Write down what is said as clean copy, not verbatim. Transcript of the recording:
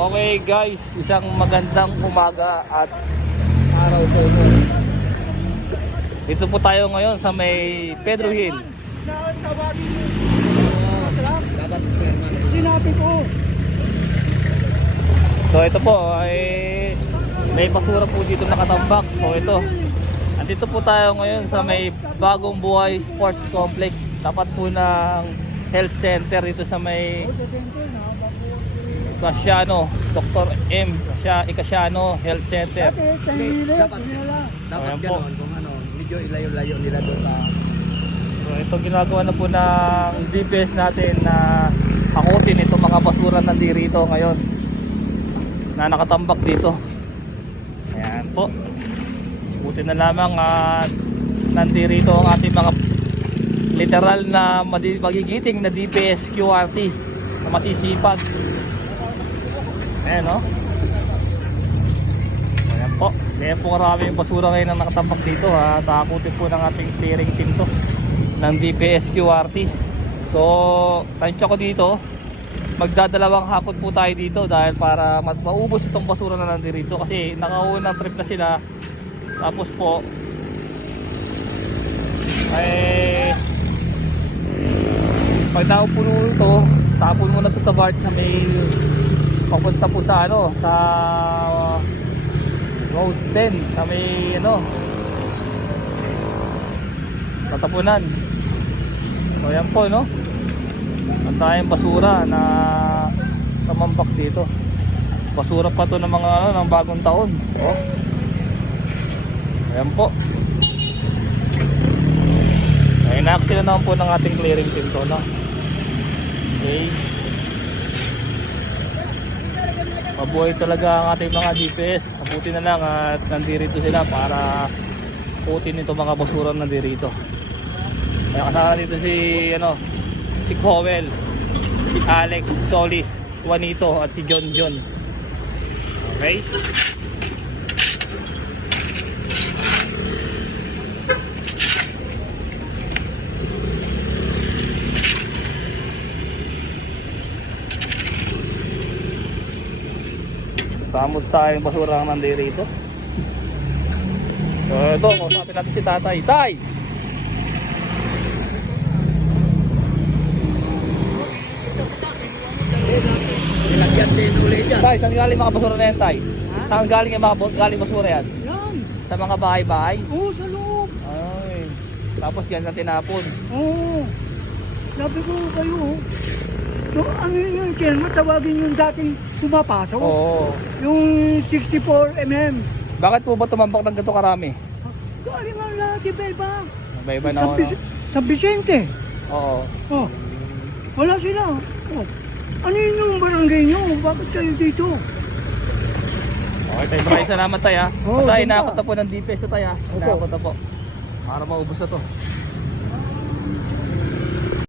Okay guys, isang magandang umaga at araw po. Dito po tayo ngayon sa may Pedro Hill. Sinabi ko. So ito po ay may basura po dito nakatambak. So ito, andito po tayo ngayon sa may Bagong Buhay Sports Complex. Tapat po ng health center dito sa may Casiano, Dr. M. Icasiano Health Center. Dapat gano'n kung ano, medyo ilayo-layo nila doon sa... So ito ginagawa na po ng DPS natin na hakutin itong mga basura nandirito ngayon na nakatambak dito. Ayan po. Buti na lamang at nandirito ang ating mga literal na magigiting na DPS QRT na masisipag. Ayan o. Ayan po. Ayan po karami yung basura ngayon na nakatambak dito ha. Takutin po ng ating clearing team to ng DPS QRT. So tansya ko dito, magdadalawang hapon po tayo dito dahil para maubos itong basura na nandito kasi nakaunang trip na sila. Tapos po ay pag naupuno ito, tapon muna ito sa BART sa may papunta po sa ano, sa Road 10, sa may ano, tatapunan. So yan po no, ang tayong basura na tumambak dito. Basura pa to ng mga ano, ng bagong taon. Oh. Ayan po. Ay na-active na naman po ng ating clearing team to no. Okay. Mabuhay talaga ang ating mga DPS. Mabuti na lang at nandirito sila para putin ito mga basura nandirito. Kaya kasama dito si ano, si Cowell, si Alex Solis, Juanito at si John John. Okay? Samot sa yung basura ang nandirito. So ito, kausapin natin si tatay. Tay! Nilagyan din ulit yan. Tay, saan galing mga basura na yan, tay? Ha? Saan galing yung mga galing basura yan? Yan. Sa mga bahay-bahay? Oo, sa loob. Ay, tapos yan na tinapon. Oo. Sabi ko kayo, so, ano yung tiyan mo? Tawagin yung dating pumapasok. Oo. Yung 64mm. Bakit po ba tumambak ng ganito karami? Galing ang lahat, iba-iba. Iba-iba na Sa, ako, no? Sa Vicente. Oo. Oh. Wala sila. Oh. Ano yun yung barangay nyo? Bakit kayo dito? Okay, tayo. Maraming salamat tayo ha. Oo, Tayo, ganda. nakakot na po ng DPS to tayo ha. Opo. Nakakot na po. Para maubos na to.